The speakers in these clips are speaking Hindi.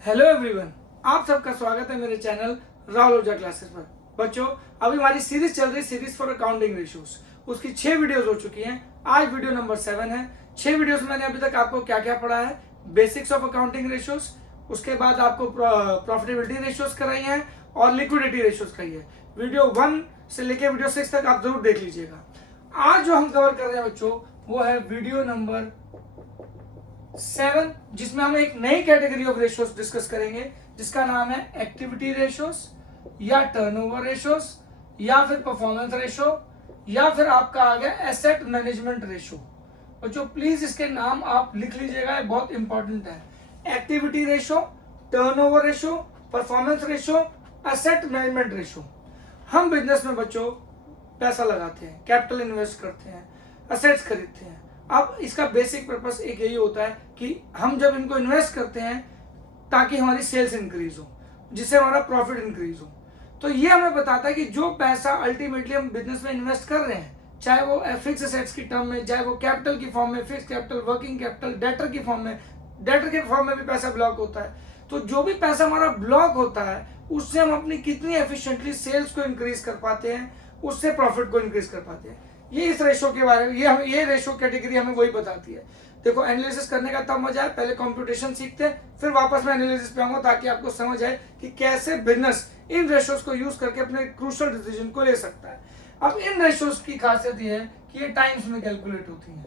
हेलो एवरीवन, आप सबका स्वागत है मेरे चैनल राहुल ओझा क्लासेस पर। बच्चों, अभी हमारी सीरीज चल रही सीरीज फॉर अकाउंटिंग रेशियोज, उसकी 6 वीडियोस हो चुकी हैं। आज वीडियो नंबर 7 है। 6 वीडियोस में मैंने अभी तक आपको क्या क्या पढ़ा है। बेसिक्स ऑफ अकाउंटिंग रेशियोज, उसके बाद आपको प्रॉफिटेबिलिटी रेशियोज कराई है और लिक्विडिटी रेशियोज कराई है। वीडियो 1 से लेकर वीडियो 6 तक आप जरूर देख लीजिएगा। आज जो हम कवर कर रहे हैं बच्चों, वो है वीडियो नंबर 7, जिसमें हम एक नई कैटेगरी ऑफ रेशियोज डिस्कस करेंगे, जिसका नाम है एक्टिविटी रेशियोज या टर्नओवर रेशियोज या फिर परफॉर्मेंस रेशियो या फिर आपका आ गया एसेट मैनेजमेंट रेशियो। बच्चों प्लीज इसके नाम आप लिख लीजिएगा, ये बहुत इंपॉर्टेंट है। Activity ratio, turnover ratio, performance ratio, asset management ratio. हम बिजनेस में बच्चों पैसा लगाते हैं, कैपिटल इन्वेस्ट करते हैं, एसेट्स खरीदते हैं। अब इसका बेसिक पर्पस एक यही होता है कि हम जब इनको इन्वेस्ट करते हैं ताकि हमारी सेल्स इंक्रीज हो, जिससे हमारा प्रॉफिट इंक्रीज हो। तो ये हमें बताता है कि जो पैसा अल्टीमेटली हम बिजनेस में इन्वेस्ट कर रहे हैं, चाहे वो फिक्स एसेट्स की टर्म में, चाहे वो कैपिटल की फॉर्म में, fix capital, working capital, debtor की फॉर्म में, डेटर के फॉर्म में भी पैसा ब्लॉक होता है। तो जो भी पैसा हमारा ब्लॉक होता है, उससे हम अपनी कितनी एफिशिएंटली सेल्स को इंक्रीज कर पाते हैं, उससे प्रॉफिट को इंक्रीज कर पाते हैं। ये इस रेशो के बारे में, ये रेशो कैटेगरी हमें वही बताती है। देखो, एनालिसिस करने का तब मजा है, पहले कंप्यूटेशन सीखते हैं, फिर वापस मैं एनालिसिस पे आऊंगा ताकि आपको समझ आए कि कैसे बिजनेस इन रेशोज को यूज करके अपने क्रूशियल डिसीजन को ले सकता है। अब इन रेशोज की खासियत ये है कि ये टाइम्स में कैलकुलेट होती है।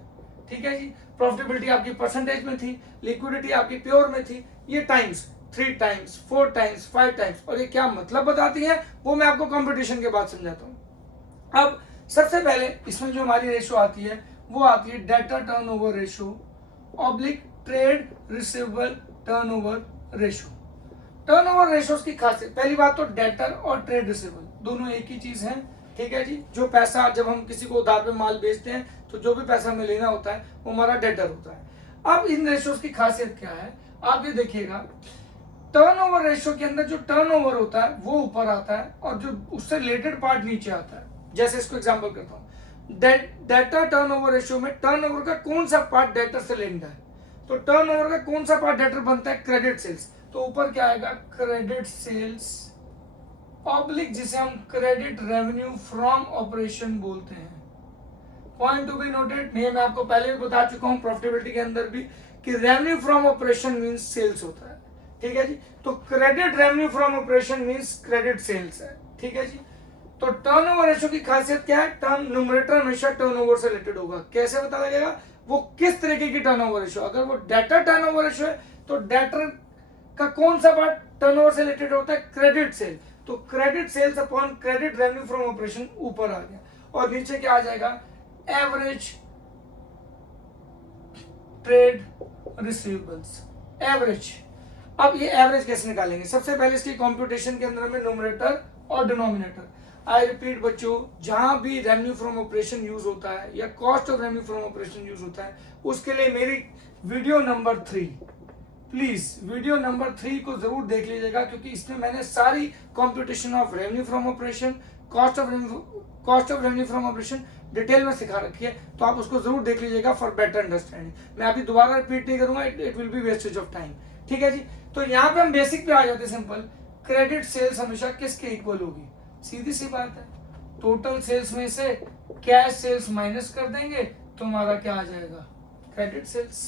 ठीक है जी। प्रॉफिटेबिलिटी आपकी परसेंटेज में थी, लिक्विडिटी आपकी प्योर में थी, ये टाइम्स 3 टाइम्स, 4 टाइम्स, 5 टाइम्स। और ये क्या मतलब बताती है वो मैं आपको कंपटीशन के बाद समझाता हूँ। अब सबसे पहले इसमें जो हमारी रेशो आती है वो आती है debtor turnover ratio oblique trade receivable turnover ratio. Turnover ratios की खासियत, पहली बात तो डेटर और ट्रेड रिसीवेबल दोनों एक ही चीज है। ठीक है जी। जो पैसा जब हम किसी को उधार पे माल बेचते हैं तो जो भी पैसा हमें लेना होता है वो हमारा डेटर होता है। अब इन रेशोज की खासियत क्या है, आप ये देखिएगा, टर्नओवर रेशो के अंदर जो टर्नओवर होता है वो ऊपर आता है और जो उससे रिलेटेड पार्ट नीचे आता है। जैसे इसको एग्जांपल करता हूं, डेटर टर्नओवर रेशियो में टर्नओवर का कौन सा पार्ट डेटर से लिंक्ड है, तो टर्नओवर का कौन सा पार्ट डेटर बनता है, क्रेडिट सेल्स। तो ऊपर क्या आएगा, क्रेडिट सेल्स ऑब्लिक, जिसे हम क्रेडिट रेवेन्यू फ्रॉम ऑपरेशन बोलते हैं। पॉइंट टू बी नोटेड, मैं आपको पहले भी बता चुका हूं प्रॉफिटेबिलिटी के अंदर भी कि revenue from operation means sales होता है। ठीक है जी। तो credit revenue from operation means credit sales है। ठीक है जी। तो टर्नओवर रेशियो की खासियत क्या है, टर्न न्यूमरेटर हमेशा टर्नओवर से रिलेटेड होगा। कैसे पता लगेगा, वो किस तरीके की टर्नओवर रेशियो। अगर वो डेटर टर्नओवर रेशियो है तो डेटर का कौन सा पार्ट टर्नओवर से रिलेटेड होता है, क्रेडिट सेल। तो credit sales upon credit revenue from operation ऊपर आ गया और नीचे क्या आ जाएगा, एवरेज ट्रेड रिसीवेबल्स, एवरेज। अब ये एवरेज कैसे निकालेंगे, सबसे पहले इसकी कंप्यूटेशन के अंदर में न्यूमरेटर और डिनोमिनेटर। आई रिपीट बच्चों, जहां भी रेवेन्यू फ्रॉम ऑपरेशन यूज होता है या cost of revenue from operation use होता है, उसके लिए मेरी video number 3, please video number 3 को जरूर देख लीजिएगा, क्योंकि इसमें मैंने सारी computation of revenue from operation, cost of revenue from operation detail में सिखा रखी है। तो आप उसको जरूर देख लीजिएगा फॉर बेटर अंडरस्टैंडिंग। मैं अभी दोबारा रिपीट नहीं करूंगा, it will be wastage of time. ठीक है जी। तो यहाँ पे हम बेसिक पे आ जाते हैं, सिंपल। क्रेडिट सेल्स हमेशा किसके इक्वल होगी, सीधी सी बात है, टोटल सेल्स में से कैश सेल्स माइनस कर देंगे तो हमारा क्या आ जाएगा, क्रेडिट सेल्स।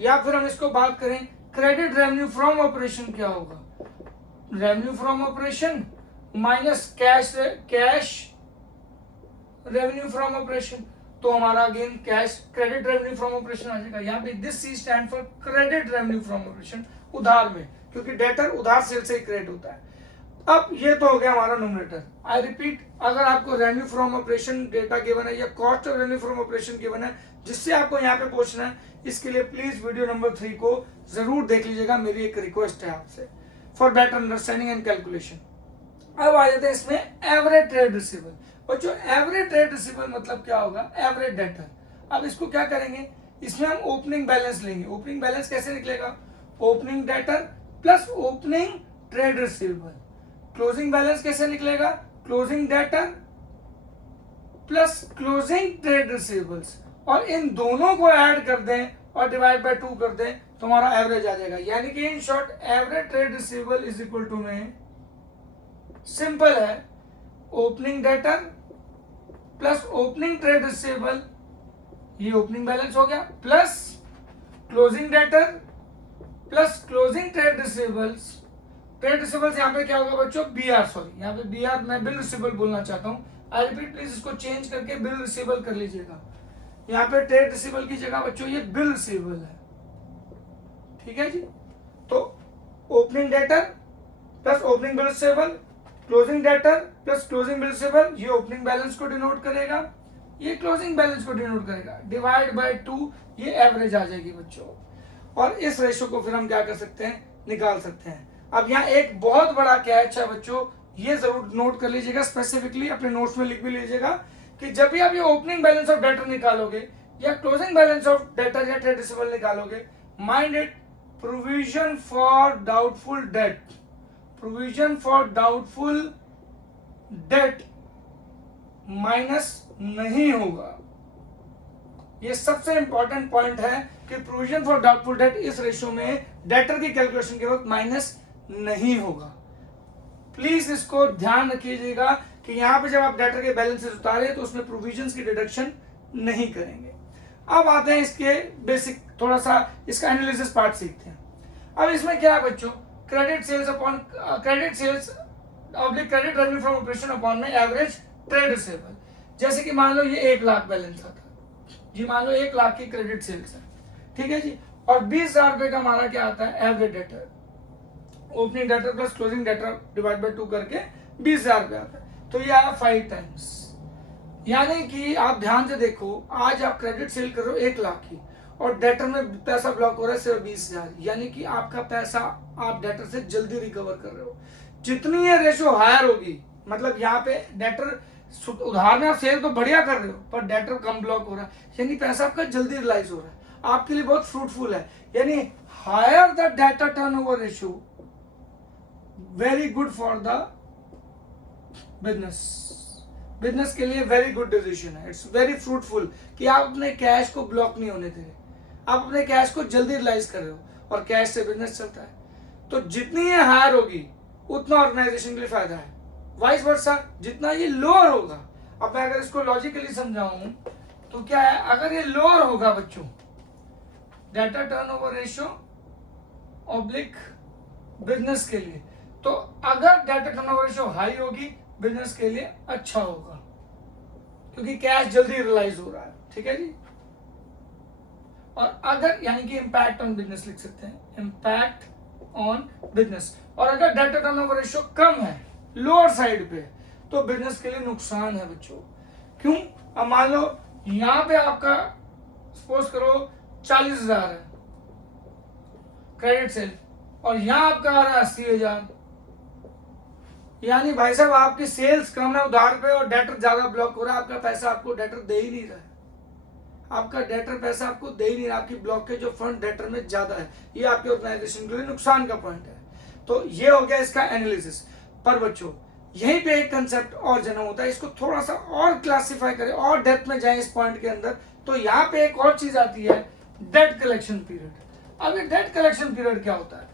या फिर हम इसको बात करें, क्रेडिट रेवेन्यू फ्रॉम ऑपरेशन क्या होगा, revenue from operation minus cash revenue from operation, तो हमारा again cash credit revenue from operation आ जाएगा। यहाँ पे this C stand for credit revenue from operation, उधार में, क्योंकि डेटर उधार सेल से ही क्रेडिट होता है। अब ये तो हो गया हमारा न्यूमरेटर। आई रिपीट, अगर आपको revenue from operation data given है या cost of revenue from operation given है जिससे आपको यहाँ पे पूछना है, इसके लिए प्लीज वीडियो नंबर 3 को जरूर देख लीजिएगा, मेरी एक रिक्वेस्ट है आपसे for better understanding and calculation. अब आ जाते हैं इसमें एवरेज ट्रेड रिसीवेबल। बच्चों एवरेज ट्रेड रिसीवेबल मतलब क्या होगा, एवरेज डेटर। अब इसको क्या करेंगे, इसमें हम ओपनिंग बैलेंस लेंगे। ओपनिंग बैलेंस कैसे निकलेगा, opening debtor plus opening trade receivable. Closing balance कैसे निकलेगा, closing debtor plus closing trade receivables, और इन दोनों को ऐड कर दें और डिवाइड बाय 2 कर दें तो हमारा एवरेज आ जाएगा। यानी कि in short average trade receivable is equal to में सिंपल है opening debtor plus opening trade receivable, ये ओपनिंग बैलेंस हो गया, plus closing debtor plus closing trade receivables. Trade receivables यहाँ पे क्या होगा बच्चों, BR, सॉरी यहाँ पे BR मैं बिल रिसीवेबल बोलना चाहता हूँ। आई रिपीट प्लीज, इसको चेंज करके बिल रिसीवेबल कर लीजिएगा। यहाँ पे ट्रेड रिसीवेबल की जगह बच्चों ये बिल रिसीवेबल है, ठीक है जी। तो opening debtor plus opening bill receivable, closing debtor plus closing bill receivable, ये ओपनिंग बैलेंस को डिनोट करेगा, ये क्लोजिंग बैलेंस को डिनोट करेगा, डिवाइड बाय 2, ये एवरेज आ जाएगी बच्चों। और इस रेशो को फिर हम क्या कर सकते हैं, निकाल सकते हैं। अब यहाँ एक बहुत बड़ा कैच है बच्चों, ये जरूर नोट कर लीजिएगा, स्पेसिफिकली अपने नोट्स में लिख भी लीजिएगा कि जब भी आप ये ओपनिंग बैलेंस ऑफ डेटर निकालोगे या क्लोजिंग बैलेंस ऑफ डेटर या ट्रेड रिसीवेबल निकालोगे, mind it, provision for doubtful debt, provision for doubtful debt minus नहीं होगा। ये सबसे इंपॉर्टेंट पॉइंट है कि प्रोविजन फॉर डाउटफुल डेट इस रेशियो में डेटर की कैलकुलेशन के वक्त माइनस नहीं होगा। प्लीज इसको ध्यान रखिएगा कि यहां पे जब आप डेटर के बैलेंसेस उतारे तो उसमें प्रोविजंस की डिडक्शन नहीं करेंगे। अब आते हैं इसके बेसिक, थोड़ा सा इसका एनालिसिस पार्ट सीखते हैं। अब इसमें क्या है बच्चों, credit sales upon credit sales oblique credit revenue from operation upon में एवरेज ट्रेड रिसीवेबल। जैसे कि मान लो ये 1 लाख बैलेंस था जी, मान लो 1 लाख की क्रेडिट सेल्स है, ठीक है जी, और 20,000 रुपए का हमारा क्या आता है average debtor, opening debtor plus closing debtor divide by 2 करके 20,000 रुपए आता है। तो ये आया 5 टाइम्स। यानी कि आप ध्यान से देखो, आज आप क्रेडिट सेल कर रहे हो 1 लाख की और डेटर में पैसा ब्लॉक हो रहा है सिर्फ 20,000, यानी कि आपका पैसा आप डेटर से जल्दी रिकवर कर रहे हो। जितनी ये रेशो हायर होगी, मतलब यहाँ पे डेटर उधार में आप सेल तो बढ़िया कर रहे हो पर डेटर कम ब्लॉक हो रहा है, यानी पैसा आपका जल्दी रियलाइज हो रहा है, आपके लिए बहुत फ्रूटफुल है। यानी higher the data turnover ratio very good for the business, business के लिए वेरी गुड डिसीजन है, इट्स वेरी फ्रूटफुल कि आप अपने कैश को ब्लॉक नहीं होने दे रहे, आप अपने कैश को जल्दी रियलाइज कर रहे हो और कैश से बिजनेस चलता है। तो जितनी ये हायर होगी उतना ऑर्गेनाइजेशन के लिए फायदा है, वाइस वर्सा जितना ये लोअर होगा। अब मैं अगर इसको लॉजिकली समझाऊं तो क्या है, अगर ये लोअर होगा बच्चों data turnover ratio oblique business के लिए, तो अगर डेटा टर्नओवर रेशियो हाई होगी बिजनेस के लिए अच्छा होगा क्योंकि कैश जल्दी रियलाइज हो रहा है, ठीक है जी। और अगर यानी कि इम्पैक्ट ऑन बिजनेस लिख सकते हैं, इम्पैक्ट ऑन बिजनेस। और अगर डेटा टर्नओवर रेशियो कम है लोअर साइड पे तो बिजनेस के लिए नुकसान है बच्चों। क्यों, अब मान लो यहां पे आपका सपोज करो 40,000 है क्रेडिट सेल और यहां आपका आ रहा है 80,000, यानी भाई साहब आपकी सेल्स कम है उधार पे और डेटर ज्यादा ब्लॉक हो रहा है, आपका पैसा आपको डेटर दे ही नहीं रहा है, आपका डेटर पैसा आपको दे ही नहीं रहा, आपकी ब्लॉक के जो फंड डेटर में ज्यादा है, ये आपके ऑर्गेनाइजेशन के लिए नुकसान का पॉइंट है। तो ये हो गया इसका एनालिसिस। पर बच्चों यहीं पे एक कंसेप्ट और जन्म होता है, इसको थोड़ा सा और क्लासिफाई करें और डेप्थ में जाएं इस पॉइंट के अंदर, तो यहाँ पे एक और चीज आती है डेट कलेक्शन पीरियड। अब ये डेट कलेक्शन पीरियड क्या होता है,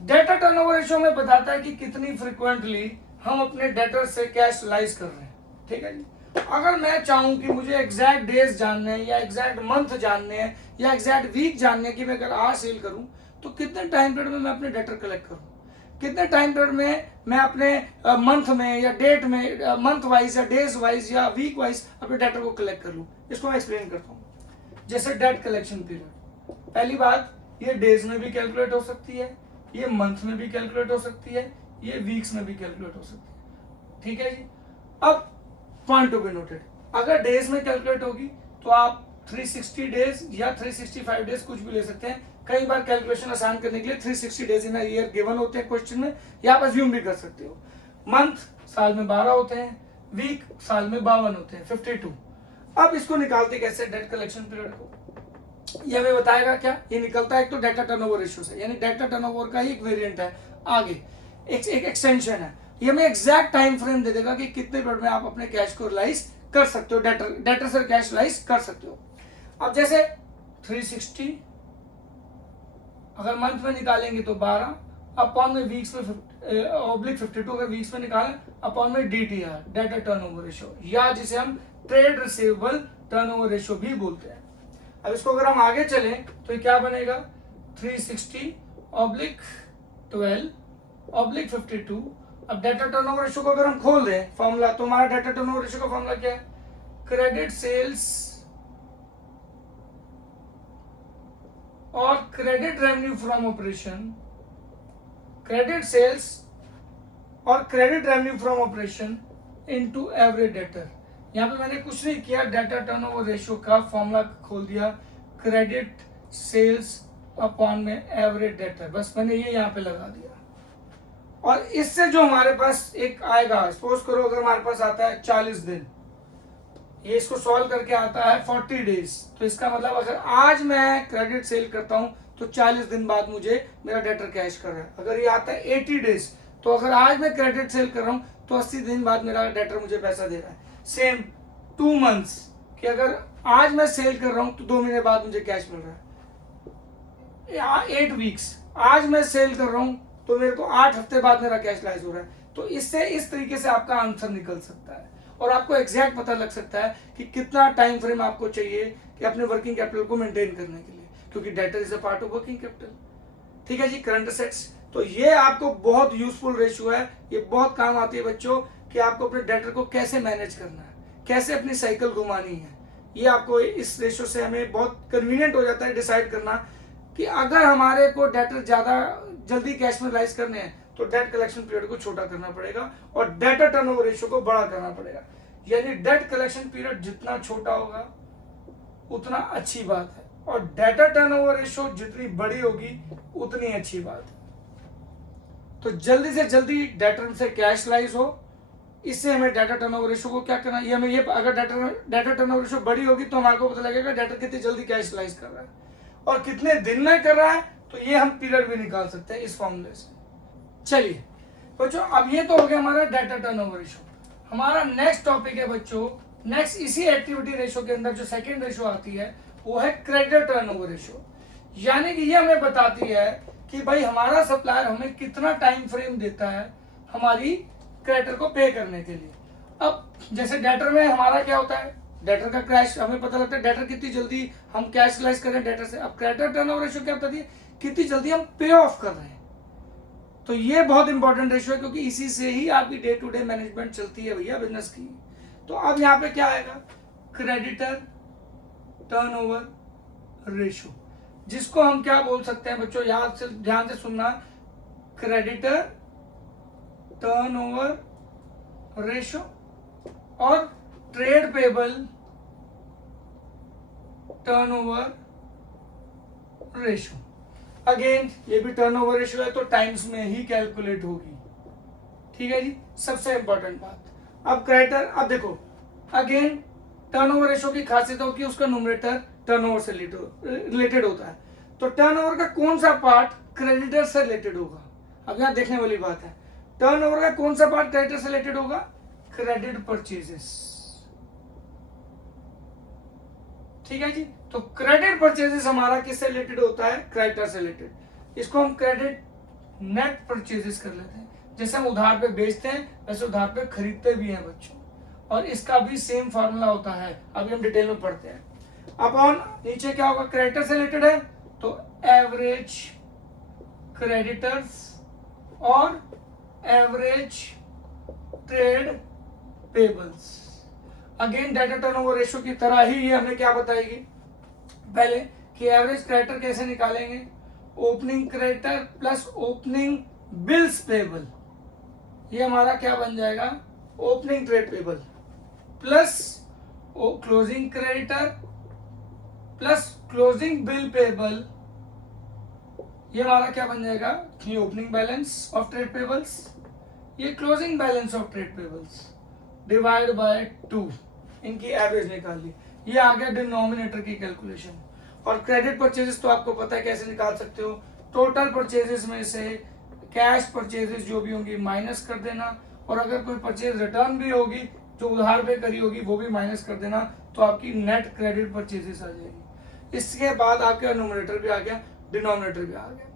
डेटा टर्नओवर रेशियो में बताता है कि कितनी फ्रिक्वेंटली हम अपने डेटर से कैश रियलाइज कर रहे हैं, ठीक है जी। अगर मैं चाहूं कि मुझे एग्जैक्ट डेज जानने हैं या एग्जैक्ट मंथ जानने हैं या एग्जैक्ट वीक जानने हैं कि मैं अगर आज सेल करूं तो कितने टाइम पीरियड में मैं अपने डेटर कलेक्ट करूं, कितने टाइम पीरियड में मैं अपने मंथ में या डेट में मंथ वाइज या डेज वाइज या वीक वाइज अपने डेटा को कलेक्ट कर लूं। इसको मैं एक्सप्लेन करता हूं। जैसे डेट कलेक्शन पीरियड, पहली बात ये डेज में भी कैलकुलेट हो सकती है, ये मंथ में भी कैलकुलेट हो सकती है, ये वीक्स में भी कैलकुलेट हो सकती है, ठीक है जी। अब पॉइंट टू बी नोटेड, अगर डेज में कैलकुलेट होगी तो आप 360 डेज या 365 डेज कुछ भी ले सकते हैं। कई बार कैलकुलेशन आसान करने के लिए 360 days in a year given होते हैं क्वेश्चन में, या आप अज्यूम भी कर सकते हो। मंथ साल में 12 होते हैं, वीक साल में 52 होते हैं, 52। अब इसको निकालते कैसे डेट कलेक्शन पीरियड को, ये हमें बताएगा क्या, ये निकलता है एक तो डेटा टर्नओवर रेशियो से, यानी डेटा टर्नओवर का ही एक वेरिएंट है, आगे एक एक्सटेंशन है, ये हमें एग्जैक्ट टाइम फ्रेम दे देगा कि कितने पीरियड में आप अपने कैश को रियलाइज कर सकते हो, डेटर से कैश रियलाइज कर सकते हो। अब जैसे 360 अगर मंथ में निकालेंगे तो 12, अपॉन में वीक्स में ऑब्लिक 52 अगर वीक्स में निकालें, अपॉन में DTR, डेटर टर्नओवर रेशियो, या जिसे हम ट्रेड रिसीवेबल टर्नओवर रेशियो भी बोलते हैं। अब इसको अगर हम आगे चलें तो ये क्या बनेगा, 360 ऑब्लिक 12 ऑब्लिक 52। अब डेटा टर्नओवर रेशियो को अगर हम खोल दें फॉर्मूला, तो हमारा डेटा टर्नओवर रेशियो का फॉर्मूला क्या है, क्रेडिट सेल्स और credit revenue from operation, credit sales और credit revenue from operation into average debtor. यहाँ पे मैंने कुछ नहीं किया, डेटा टर्नओवर रेशियो का फॉर्मूला खोल दिया, क्रेडिट सेल्स अपॉन में एवरेज डेटर, बस मैंने ये यहाँ पे लगा दिया। और इससे जो हमारे पास एक आएगा, सपोज करो अगर हमारे पास आता है 40 दिन, ये इसको सॉल्व करके आता है 40 डेज, तो इसका मतलब अगर आज मैं क्रेडिट सेल करता हूं तो 40 दिन बाद मुझे मेरा डेटर कैश कर रहा है। अगर ये आता है 80 डेज, तो अगर आज मैं क्रेडिट सेल कर रहा हूं तो 80 दिन बाद मेरा डेटर मुझे पैसा दे रहा है। सेम 2 मंथ्स, कि अगर आज मैं सेल कर रहा हूं तो 2 महीने बाद मुझे कैश मिल रहा है। 8 वीक्स, आज मैं सेल कर रहा हूं तो मेरे को 8 हफ्ते बाद मेरा कैश लाइज हो रहा है। तो इससे इस तरीके से आपका आंसर निकल सकता है और आपको एग्जैक्ट पता लग सकता है कि कितना टाइम फ्रेम आपको चाहिए कि अपने वर्किंग कैपिटल को मेंटेन करने के लिए, क्योंकि debtor is a part of working capital. ठीक है जी, करंट असेट्स। तो ये आपको बहुत यूजफुल रेशियो है, ये बहुत काम आती है बच्चों कि आपको अपने डेटर को कैसे मैनेज करना है, कैसे अपनी साइकिल घुमानी है। ये आपको इस रेशियो से हमें बहुत कन्वीनियंट हो जाता है डिसाइड करना कि अगर हमारे को डेटर ज्यादा जल्दी कैश में रिलाइज करने हैं तो डेट कलेक्शन पीरियड को छोटा करना पड़ेगा और डेटर टर्नओवर रेशियो को बड़ा करना पड़ेगा। यानी डेट कलेक्शन पीरियड जितना छोटा होगा उतना अच्छी बात है, और डेटर टर्नओवर रेशियो जितनी बड़ी होगी उतनी अच्छी बात है। तो जल्दी से जल्दी डेटर से कैश लाइज हो, इससे हमें डेटा टर्नओवर रेशियो को क्या करना, ये हमें ये अगर डेटा टर्नओवर रेशियो बड़ी होगी तो हमारे को पता लगेगा डेटर कितनी जल्दी कैश लाइज कर रहा है और कितने दिन में कर रहा है, तो ये हम पीरियड भी निकाल सकते हैं इस फॉर्मूले से। चलिए बच्चों, अब ये तो हो गया हमारा डेटा टर्नओवर रेशियो। हमारा नेक्स्ट टॉपिक है बच्चों, नेक्स्ट इसी एक्टिविटी रेशियो के अंदर जो सेकंड रेशियो आती है वो है क्रेडिट टर्नओवर रेशियो। यानी कि ये हमें बताती है कि भाई हमारा सप्लायर हमें कितना टाइम फ्रेम देता है हमारी क्रेडिटर को पे करने के लिए। अब जैसे डेटर में हमारा क्या होता है, डेटर का क्रैश हमें पता लगता है डेटर कितनी जल्दी हम कैश रिलाइज करें डेटर से। अब क्रेडिटर टर्नओवर रेशियो क्या बताती है, कितनी जल्दी हम पे ऑफ कर रहे हैं। तो ये बहुत इंपॉर्टेंट रेशियो है क्योंकि इसी से ही आपकी डे टू डे मैनेजमेंट चलती है भैया बिजनेस की। तो अब यहाँ पे क्या आएगा, क्रेडिटर टर्नओवर रेशियो, जिसको हम क्या बोल सकते हैं बच्चों, याद से ध्यान से सुनना, क्रेडिटर टर्नओवर रेशियो और trade payable turnover ratio. Again ये भी टर्नओवर रेशियो है तो टाइम्स में ही कैलकुलेट होगी। ठीक है जी, सबसे इंपॉर्टेंट बात। अब क्रेडिटर, अब देखो अगेन टर्नओवर रेशियो की खासियत होगी उसका न्यूमरेटर टर्नओवर से रिलेटेड होता है। तो टर्नओवर का कौन सा पार्ट क्रेडिटर से रिलेटेड होगा, अब यहाँ देखने वाली बात है। टर्नओवर का कौन सा पार्ट क्रेडिटर से रिलेटेड होगा, क्रेडिट परचेजेस। ठीक है जी, तो क्रेडिट परचेजेस हमारा किससे रिलेटेड होता है, क्रेडिटर से रिलेटेड। इसको हम क्रेडिट नेट परचेजेस कर लेते हैं। जैसे हम उधार पे बेचते हैं वैसे उधार पे खरीदते भी हैं बच्चों, और इसका भी सेम फार्मूला होता है, अभी हम डिटेल में पढ़ते हैं। अपॉन नीचे क्या होगा, क्रेडिटर से रिलेटेड है तो एवरेज क्रेडिटर्स और average trade payables. Again data turnover ratio की तरह ही ये हमें क्या बताएगी, पहले कि एवरेज क्रेडिटर कैसे निकालेंगे, opening creditor plus opening bills payable, ये हमारा क्या बन जाएगा, opening trade payable plus closing creditor plus closing bill payable, ये हमारा क्या बन जाएगा, ये opening balance of trade payables, ये closing balance of trade payables divide by 2, इनकी एवरेज निकाल ली। ये आ गया डिनोमिनेटर की कैलकुलेशन। और क्रेडिट परचेजेस तो आपको पता है कैसे निकाल सकते हो, टोटल परचेजेस में से कैश परचेजेस जो भी होंगी माइनस कर देना, और अगर कोई परचेज रिटर्न भी होगी जो उधार पे करी होगी वो भी माइनस कर देना, तो आपकी नेट क्रेडिट परचेजेस आ जाएगी। इसके बाद आपका न्यूमरेटर भी आ गया, डिनोमिनेटर भी आ गया।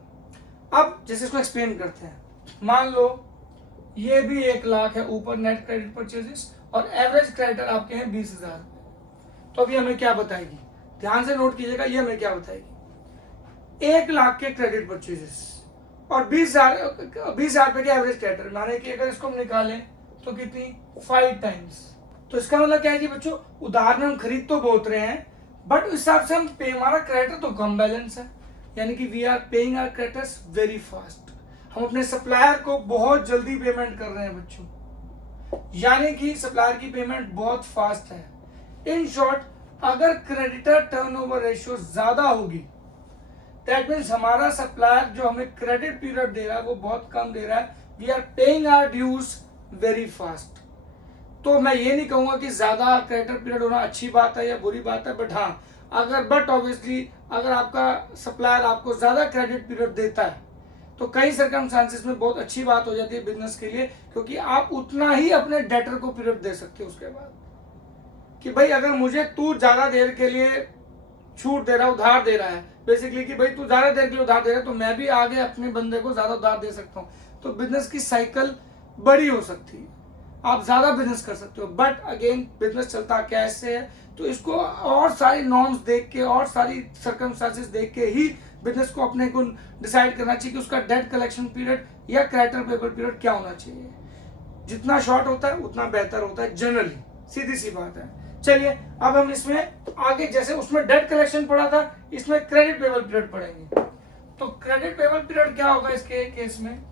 अब जैसे इसको एक्सप्लेन करते हैं, मान लो ये भी 1 लाख है ऊपर नेट क्रेडिट परचेजेस और एवरेज क्रेडिटर आपके हैं 20,000। तो अभी हमें क्या बताएगी, ध्यान से नोट कीजिएगा, ये हमें क्या बताएगी, 1 लाख के क्रेडिट परचेजेस और 20,000 रुपए के एवरेज क्रेडिटर, माने कि अगर इसको हम निकालें तो कितनी 5 टाइम्स। तो इसका मतलब क्या है कि बच्चों उधार में हम खरीद तो बहुत रहे हैं बट उस हिसाब से हम हमारा क्रेडिटर तो कम बैलेंस है, यानी कि we are paying our creditors very fast. हम अपने सप्लायर को बहुत जल्दी पेमेंट कर रहे हैं बच्चों, यानी कि सप्लायर की पेमेंट बहुत फास्ट है। इन शॉर्ट, अगर क्रेडिटर टर्नओवर रेशियो ज्यादा होगी दैट मीन्स हमारा सप्लायर जो हमें क्रेडिट पीरियड दे रहा है वो बहुत कम दे रहा है, we are paying our dues very fast. तो मैं ये नहीं कहूंगा कि ज्यादा क्रेडिटर पीरियड होना अच्छी बात है या बुरी बात है, बट ऑब्वियसली अगर आपका सप्लायर आपको ज्यादा क्रेडिट पीरियड देता है तो कई सर्कमस्टांसेस में बहुत अच्छी बात हो जाती है बिजनेस के लिए, क्योंकि आप उतना ही अपने डेटर को पीरियड दे सकते हो उसके बाद, कि भाई अगर मुझे तू ज्यादा देर के लिए छूट दे रहा है, उधार दे रहा है बेसिकली, कि भाई तू ज्यादा देर के लिए उधार दे रहा है तो मैं भी आगे अपने बंदे को ज्यादा उधार दे सकता हूँ, तो बिजनेस की साइकिल बड़ी हो सकती है, आप ज्यादा बिजनेस कर सकते हो। बट अगेन बिजनेस चलता कैसे है, तो इसको और सारी नॉर्म्स देख के और सारी सर्कमस्टांसेस देख के ही बिजनेस को अपने को डिसाइड करना चाहिए कि उसका डेट कलेक्शन पीरियड या क्रेडिटर पेबल पीरियड क्या होना चाहिए। जितना शॉर्ट होता है उतना बेहतर होता है जनरली, सीधी सी बात है। चलिए अब हम इसमें आगे, जैसे उसमें डेट कलेक्शन पढ़ा था, इसमें क्रेडिट पेबल पीरियड पढ़ेंगे। तो क्रेडिट पेबल पीरियड क्या होगा इसके केस में,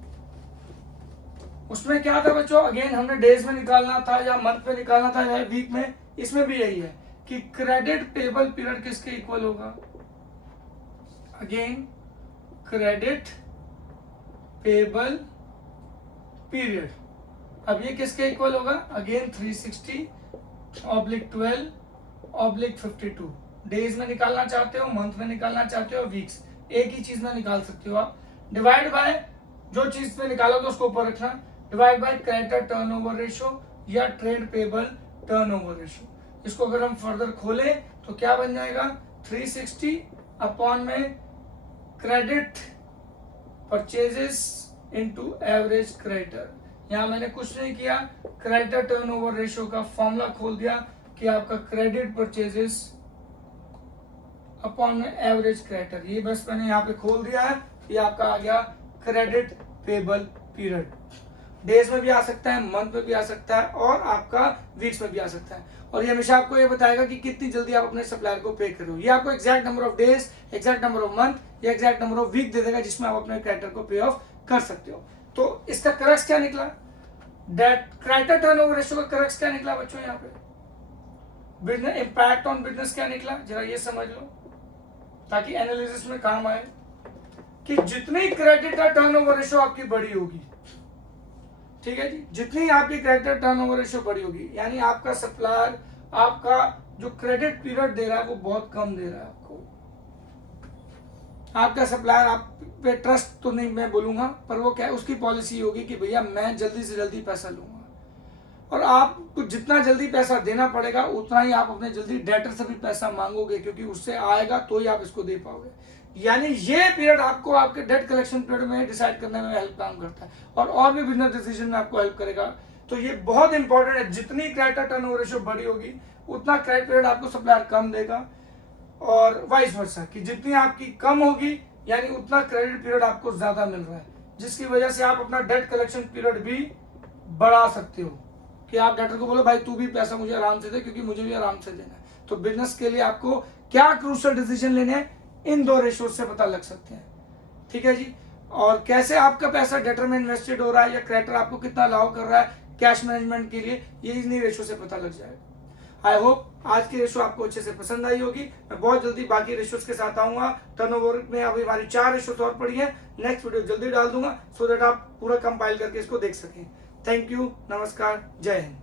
उसमें क्या था बच्चों, अगेन हमने डेज में निकालना था या मंथ में निकालना था या वीक में, इसमें भी यही है कि क्रेडिट पेबल पीरियड किसके इक्वल होगा, अगेन क्रेडिट पेबल पीरियड। अब ये किसके इक्वल होगा, अगेन 360/12/52। डेज में निकालना चाहते हो, मंथ में निकालना चाहते हो, वीक्स, एक ही चीज में निकाल सकते हो आप। डिवाइड बाय, जो चीज पे निकालोगे उसको ऊपर रखना, divide by creditor turnover ratio या ट्रेड पेबल टर्नओवर रेशियो। इसको अगर हम फर्दर खोलें तो क्या बन जाएगा, 360 अपॉन में credit purchases into average creditor. यहाँ मैंने कुछ नहीं किया, क्रेडिटर टर्नओवर रेशियो का फॉर्मूला खोल दिया कि आपका क्रेडिट परचेजेस अपॉन में एवरेज क्रेडिटर, ये बस मैंने यहाँ पे खोल दिया है, ये आपका आ गया क्रेडिट पेबल पीरियड। डेज में भी आ सकता है, मंथ में भी आ सकता है और आपका वीक्स में भी आ सकता है, और ये हमेशा आपको ये बताएगा कि कितनी जल्दी आप अपने सप्लायर को पे करो। ये आपको exact number of days, exact number of month या एग्जैक्ट नंबर ऑफ वीक दे देगा जिसमें आप अपने क्रेडिटर को पे ऑफ कर सकते हो। तो इसका क्रक्स क्या निकला, डेट क्रेडिटर टर्नओवर रेशियो का क्रक्स क्या निकला बच्चों, यहाँ पे बिजनेस इंपैक्ट ऑन बिजनेस क्या निकला, जरा ये समझ लो ताकि एनालिसिस में काम आए, कि जितनी क्रेडिटर टर्नओवर रेशियो आपकी बड़ी होगी, ठीक है जी, जितनी आपकी क्रेडिटर टर्नओवर रेशियो बड़ी होगी, यानी आपका सप्लायर आपका जो क्रेडिट पीरियड दे रहा है वो बहुत कम दे रहा है आपको, आपका सप्लायर आप पे ट्रस्ट तो नहीं मैं बोलूंगा, पर वो क्या है उसकी पॉलिसी होगी कि भैया मैं जल्दी से जल्दी पैसा लूंगा, और आपको जितना जल्दी पैसा देना पड़ेगा उतना ही आप अपने जल्दी डेटर से भी पैसा मांगोगे, क्योंकि उससे आएगा तो ही आप इसको दे पाओगे। यानी ये पीरियड आपको आपके डेट कलेक्शन पीरियड में डिसाइड करने में हेल्प काम करता है और भी बिजनेस डिसीजन में आपको हेल्प करेगा। तो ये बहुत इंपॉर्टेंट है, जितनी क्रेडिटर टर्नओवर रेशियो बड़ी होगी उतना क्रेडिट पीरियड आपको सप्लायर कम देगा, और वाइस वर्सा कि जितनी आपकी कम होगी यानी उतना क्रेडिट पीरियड आपको ज्यादा मिल रहा है, जिसकी वजह से आप अपना डेट कलेक्शन पीरियड भी बढ़ा सकते हो, कि आप डेटर को बोलो भाई तू भी पैसा मुझे आराम से दे क्योंकि मुझे भी आराम से देना है। तो बिजनेस के लिए आपको क्या क्रूशियल डिसीजन लेने हैं, इन दो रेशियो से पता लग सकते हैं, ठीक है जी। और कैसे आपका पैसा डेटर में इन्वेस्टेड हो रहा है या क्रेडिटर आपको कितना अलाउ कर रहा है कैश मैनेजमेंट के लिए, ये इन्हीं रेशियो से पता लग जाएगा। आई होप आज की रेशियो आपको अच्छे से पसंद आई होगी। मैं बहुत जल्दी बाकी रेशियोज के साथ आऊंगा। टर्नओवर में अभी हमारी 4 रेशियोज और पड़ी है, नेक्स्ट वीडियो जल्दी डाल दूंगा सो दैट आप पूरा कंपाइल करके इसको देख सकें। थैंक यू, नमस्कार, जय हिंद।